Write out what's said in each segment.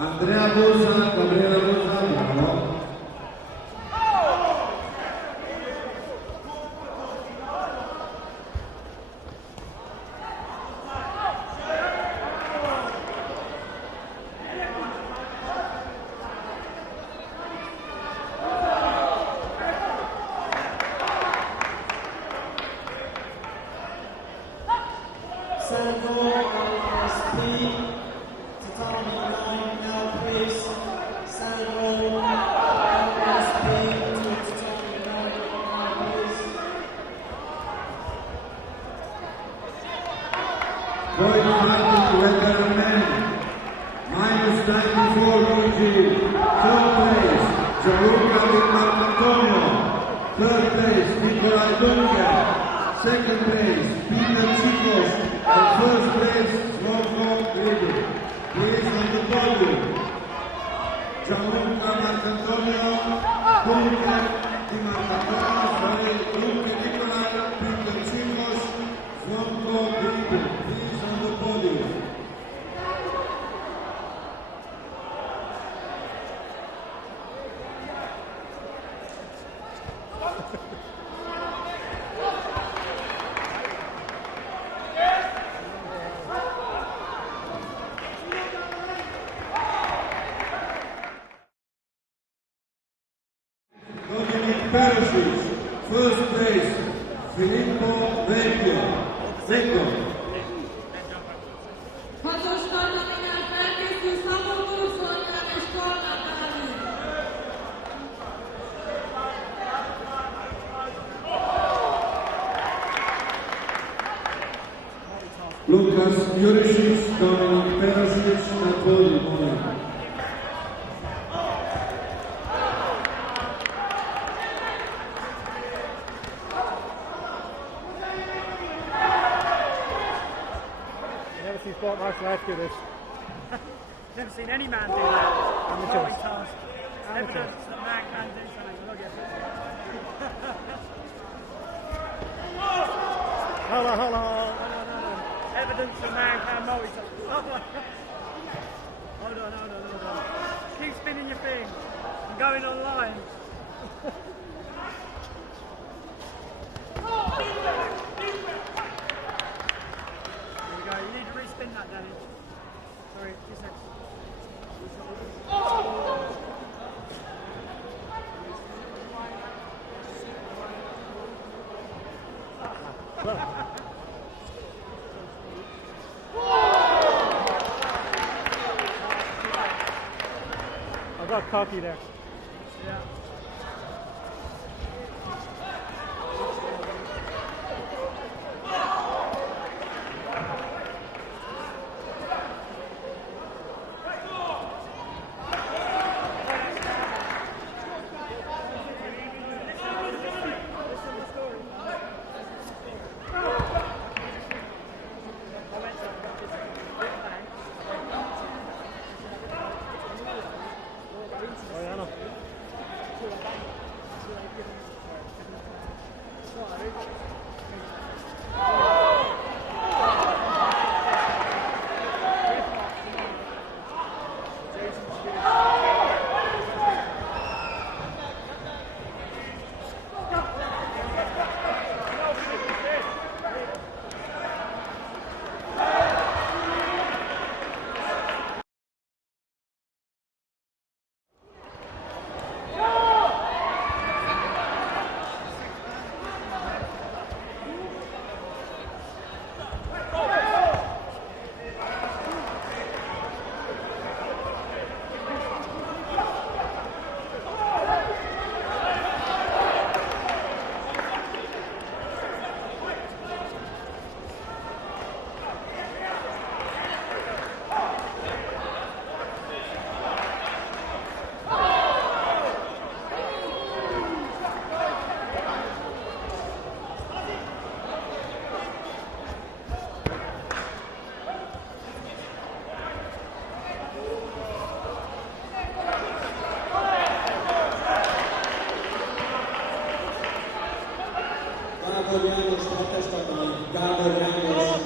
Andrea Bosa, Gabriela Bosa, bravo. Sandro SP, tatami line now please. Sandro SP to tatami line now please. Point five to veteran men. -94 kg. Third place, Gianluca Di Marcantonio. Third place, Nicolai Duncan. Second place, Peter Chicos. And first place, Slowco Grido. Please on the podium. Gianluca Marcantonio, Duncan Di Marcantonio, Duncan Nicolai, Peter Chicos, Slowco Grido. Please on the podium. Dominic Perisic, first place, Filippo Vecchio, second. Hatóstal nominál felkészül Szabó Turszoltán és Tornát Dávid. Lukas Jurisic, Dominic Perisic, Napoli, Monaco. Never seen sport martial arts do this. Never seen any man do that. Amateurs. Task. Never Amateurs. done that man can do something. Look at it. Hold on, hold on. Evidence of man can multitask. Hold on. Keep spinning your thing. I'm going online. There we go. You need to respin that, Danny. Sorry, 2 seconds. I got cocky there. Yeah. Oh, yeah, I know. Gabor János, testtartalmi Gabor János.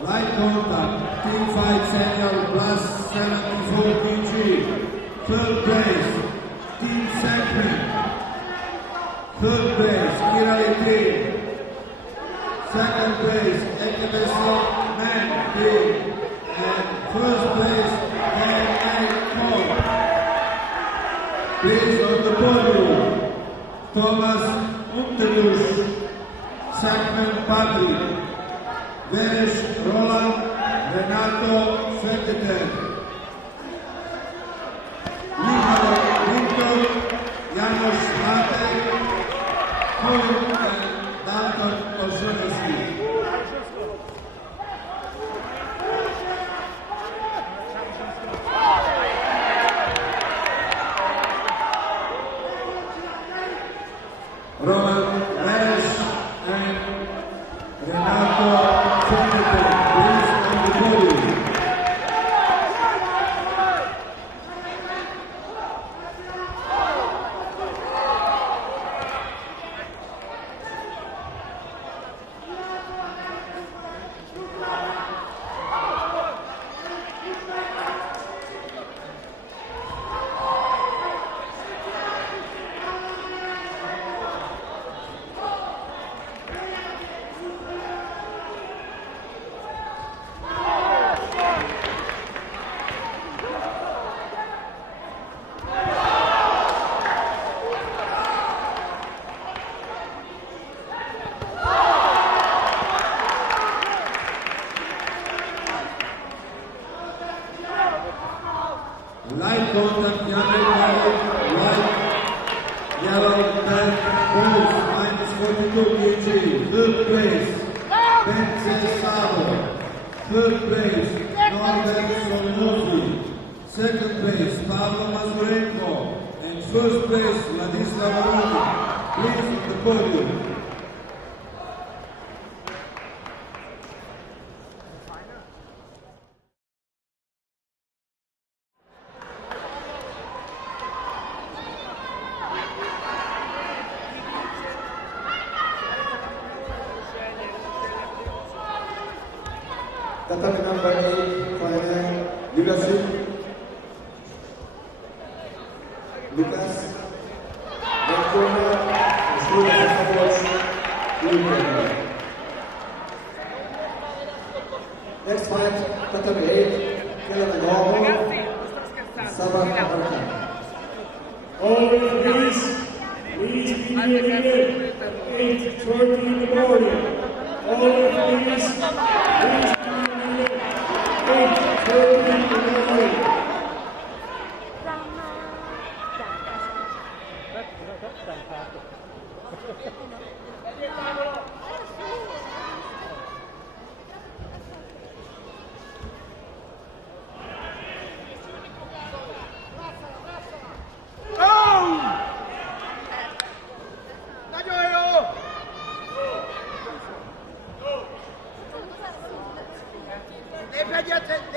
Light contact, team fight senior plus 74 kg. Third place, team segment. Third place, Kirali team. Second place, Ekebesi men team. And first place, NA4. Please on the podium, Thomas Unterdusch, segment Patrick. Veres Roland, Renato Fekete, Michał Winter, Janusz Matek, Kolin and Dalton Oszulewski. Roman Veres and Renato Fekete, please on the podium. Light contact, yellow belt, both -42 kg. Third place, Bence Sabo. Third place, Norbert Solnosi. Second place, Pablo Mazurenko. And first place, Ladislav Aroni. Please on the podium. Tatami number 8, final, Lucas. Lucas. Red corner, School of Sports, blue corner. Next fight, Tatami 8, Kellen Agamo, Sabah Arkan. All please be here at 8:30 in the morning. All referees, please remember 8:30 11. That's fantastic. Lepiej